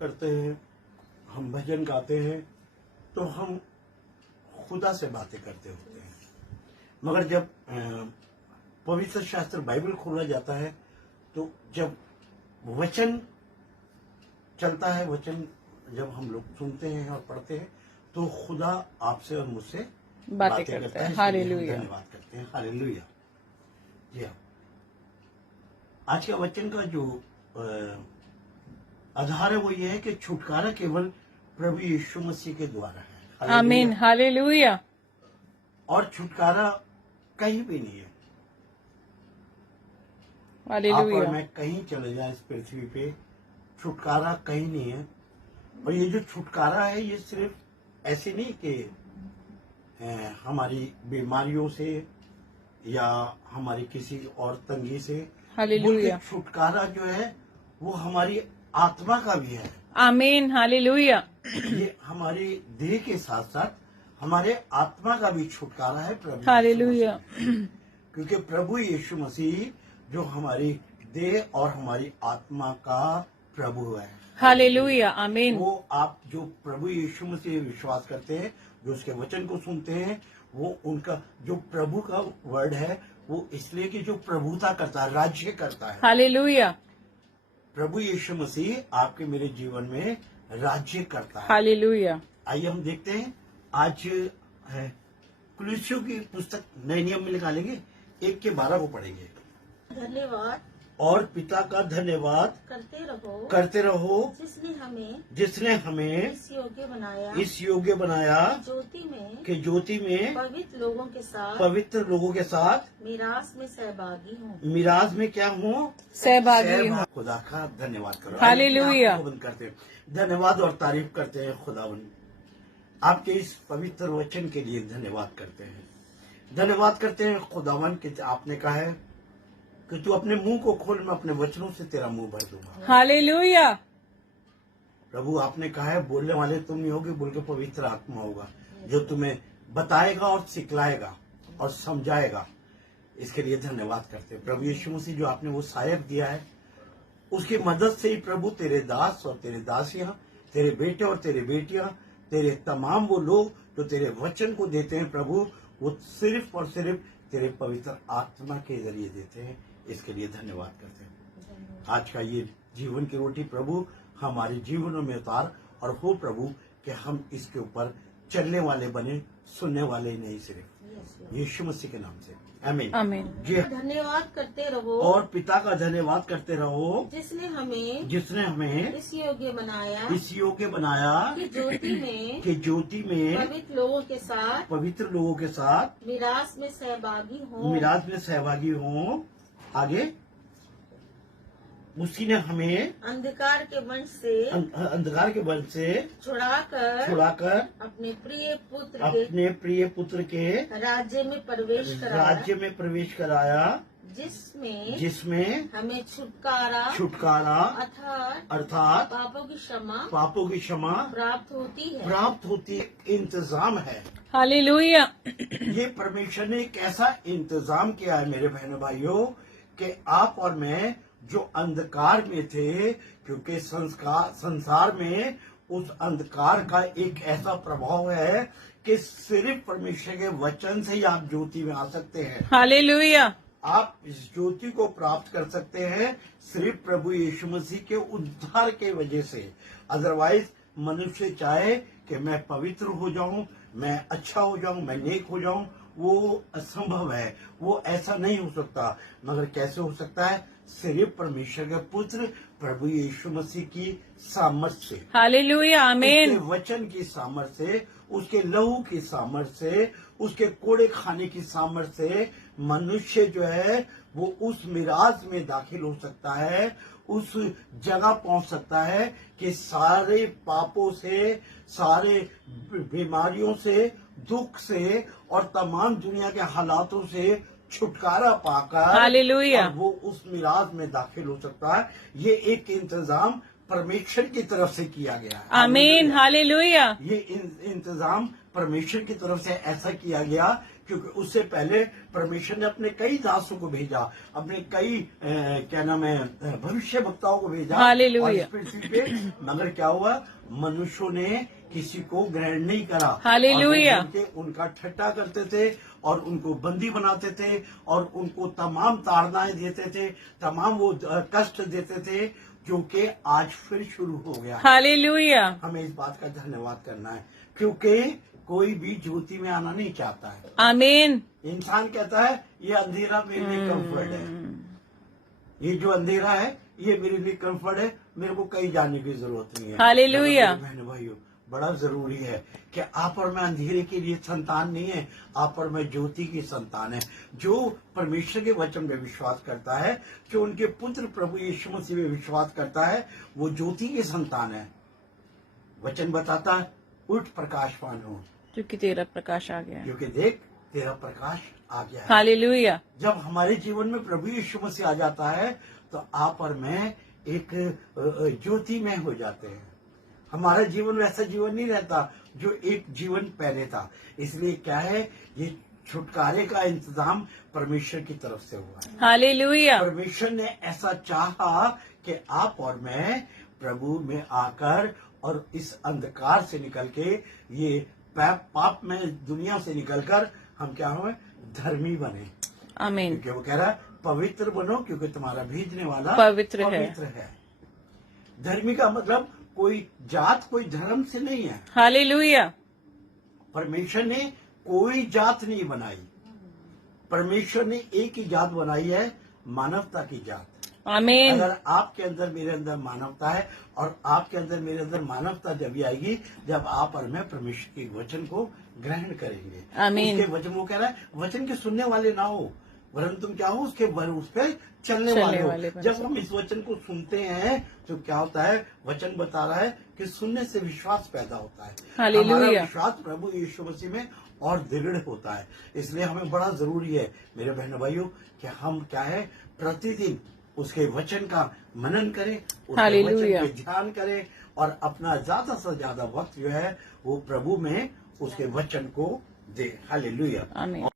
करते हैं, हम भजन गाते हैं, तो हम खुदा से बातें करते होते हैं। मगर जब पवित्र शास्त्र बाइबल खोला जाता है, तो जब वचन चलता है, वचन जब हम लोग सुनते हैं और पढ़ते हैं, तो खुदा आपसे और मुझसे बातें करता है। हालेलुया। धन्यवाद करते हैं। हालेलुया। जी हाँ, आज का वचन का जो आधार है वो ये है कि छुटकारा केवल प्रभु यीशु मसीह के द्वारा है। आमीन। हालेलुया। और छुटकारा कहीं भी नहीं है। आप और हालेलुया। मैं कहीं चले जाए इस पृथ्वी पे, छुटकारा कहीं नहीं है। और ये जो छुटकारा है, ये सिर्फ ऐसे नहीं कि हमारी बीमारियों से या हमारी किसी और तंगी से, हालेलुया। बल्कि छुटकारा जो है वो हमारी आत्मा का भी है। आमीन। हालेलुया। ये हमारे देह के साथ साथ हमारे आत्मा का भी छुटकारा है प्रभु यीशु हालेलुया। मसीह। क्योंकि प्रभु यीशु मसीह जो हमारी देह और हमारी आत्मा का प्रभु है। हालेलुया। आमीन। वो आप जो प्रभु यीशु मसीह विश्वास करते हैं, जो उसके वचन को सुनते हैं, वो उनका जो प्रभु का वर्ड है, वो इसलिए कि जो प्रभुता करता है, राज्य करता है। हालेलुया। प्रभु यीशु मसीह आपके मेरे जीवन में राज्य करता है। हालेलुया। आइए हम देखते हैं। आज है कुलुस्सियों की पुस्तक नए नियम में निकालेंगे, 1:12 को पढ़ेंगे। धन्यवाद और पिता का धन्यवाद करते रहो जिसने हमें इस योग्य बनाया कि ज्योति में पवित्र लोगों के साथ मीरास में सहभागी हूँ। मिराज में क्या हूँ? सहभागी हूँ। खुदा का धन्यवाद करो। हालेलुया। आइए बंद करते हैं। धन्यवाद और तारीफ करते हैं खुदावन, आपके इस पवित्र वचन के लिए धन्यवाद करते हैं। धन्यवाद करते हैं खुदावन कि आपने कहा है कि तू अपने मुंह को खोल, मैं अपने वचनों से तेरा मुंह भर दूंगा। हालेलुया। प्रभु आपने कहा है बोलने वाले तुम नहीं होगे, बल्कि पवित्र आत्मा होगा जो तुम्हें बताएगा और सिखलाएगा और समझाएगा। इसके लिए धन्यवाद करते हैं प्रभु यीशु मसीह, जो आपने वो सहायक दिया है, उसकी मदद से ही प्रभु तेरे दास और तेरे दासियां, तेरे बेटे और तेरे बेटियां, तेरे तमाम वो लोग जो तेरे वचन को देते हैं प्रभु, वो सिर्फ और सिर्फ तेरे पवित्र आत्मा के जरिए देते हैं। इसके लिए धन्यवाद करते हैं। आज का ये जीवन की रोटी प्रभु हमारे जीवनों में उतार, और हो प्रभु कि हम इसके ऊपर चलने वाले बने, सुनने वाले नहीं सिर्फ। यीशु मसीह के नाम से आमीन। आमीन। जी, धन्यवाद करते रहो और पिता का धन्यवाद करते रहो जिसने हमें इस योग्य बनाया कि ज्योति में पवित्र लोगों के साथ मीरास में सहभागी हों। आगे उसी ने हमें अंधकार के वंश से छुड़ाकर अपने प्रिय पुत्र के राज्य में प्रवेश कराया, जिसमें हमें छुटकारा अर्थात पापों की क्षमा प्राप्त होती है। इंतजाम है। हालेलुया। ये परमेश्वर ने एक ऐसा इंतजाम किया है मेरे बहनों भाइयों, कि आप और मैं जो अंधकार में थे, क्योंकि संसार में उस अंधकार का एक ऐसा प्रभाव है कि सिर्फ परमेश्वर के वचन से ही आप ज्योति में आ सकते हैं। हालेलुया। आप इस ज्योति को प्राप्त कर सकते हैं सिर्फ प्रभु यीशु मसीह के उद्धार के वजह से। अदरवाइज मनुष्य चाहे कि मैं पवित्र हो जाऊं, मैं अच्छा हो जाऊं, मैं नेक हो जाऊं, वो असंभव है, वो ऐसा नहीं हो सकता। मगर कैसे हो सकता है? सिर्फ परमेश्वर के पुत्र प्रभु यीशु मसीह की सामर्थ्य से, हालेलुया। आमीन। उसके वचन की सामर्थ्य से, उसके लहू की सामर्थ्य से, उसके कोड़े खाने की सामर्थ्य से मनुष्य जो है वो उस मिराज में दाखिल हो सकता है, उस जगह पहुंच सकता है कि सारे पापों से, सारे बीमारियों से, दुख से और तमाम दुनिया के हालातों से छुटकारा पाकर हालेलुया। वो उस मिराज में दाखिल हो सकता है। ये एक इंतजाम परमेश्वर की तरफ से किया गया है। आमीन, हालेलुया। ये इंतजाम परमेश्वर की तरफ से ऐसा किया गया क्योंकि उससे पहले परमेश्वर ने अपने कई दासों को भेजा, अपने कई क्या नाम है भविष्य वक्ताओं को भेजा हालेलुया। और इस पृथ्वी पे, मगर क्या हुआ, मनुष्यों ने किसी को ग्रहण नहीं करा। हालेलुया। और वो उनके उनका ठट्टा करते थे और उनको बंदी बनाते थे और उनको तमाम ताड़नाएं देते थे, तमाम वो कष्ट देते थे, जो कि आज फिर शुरू हो गया। हालेलुया। हमें इस बात का धन्यवाद करना है क्योंकि कोई भी ज्योति में आना नहीं चाहता है। आमीन। इंसान कहता है ये अंधेरा मेरे लिए कंफर्ट है, ये जो अंधेरा है ये मेरे लिए कंफर्ट है, मेरे को कहीं जाने की जरूरत नहीं है। हालेलुया। बहन भाइयों, बड़ा जरूरी है कि आप और मैं अंधेरे के लिए संतान नहीं है, आप और मैं ज्योति की संतान है। जो परमेश्वर के वचन में विश्वास करता है, जो उनके पुत्र प्रभु यीशु मसीह में विश्वास करता है, वो ज्योति की संतान है। वचन बताता है उठ प्रकाशवान हो, क्योंकि तेरा प्रकाश आ गया है। क्योंकि देख तेरा प्रकाश आ गया है। हालेलुया। जब हमारे जीवन में प्रभु यीशु मसीह आ जाता है तो आप और मैं एक ज्योति में हो जाते हैं। हमारा जीवन वैसा जीवन नहीं रहता जो एक जीवन पहले था। इसलिए क्या है, ये छुटकारे का इंतजाम परमेश्वर की तरफ से हुआ है। हालेलुया। परमेश्वर ने ऐसा चाहा कि आप और मैं प्रभु में आकर और इस अंधकार से निकल के, ये पाप में दुनिया से निकलकर हम क्या हुए, धर्मी बने। आमीन। क्योंकि वो कह रहा है पवित्र बनो क्योंकि तुम्हारा भेजने वाला पवित्र है। धर्मी का मतलब कोई जात कोई धर्म से नहीं है। हालेलुया। परमेश्वर ने कोई जात नहीं बनाई, परमेश्वर ने एक ही जात बनाई है, मानवता की जात। आमीन। अगर आपके अंदर मेरे अंदर मानवता है और आपके अंदर मेरे अंदर मानवता जब आएगी जब आप और मैं परमेश्वर के वचन को ग्रहण करेंगे। आमीन। उसके वचन, वो कह रहा है वचन के सुनने वाले ना हो वरन तुम क्या हो, उसके उस पर चलने वाले हो। जब हम इस वचन को सुनते हैं तो क्या होता है, वचन बता रहा है कि सुनने से विश्वास पैदा होता है। हालेलुया। हमारा विश्वास प्रभु यीशु मसीह में और दृढ़ होता है। इसलिए हमें बड़ा जरूरी है मेरे बहन भाइयों कि हम क्या है, प्रतिदिन उसके वचन का मनन करें, उसके हालेलुया। वचन पे ध्यान करें और अपना ज्यादा से ज्यादा वक्त जो है वो प्रभु में उसके वचन को दे। हालेलुया। आमीन।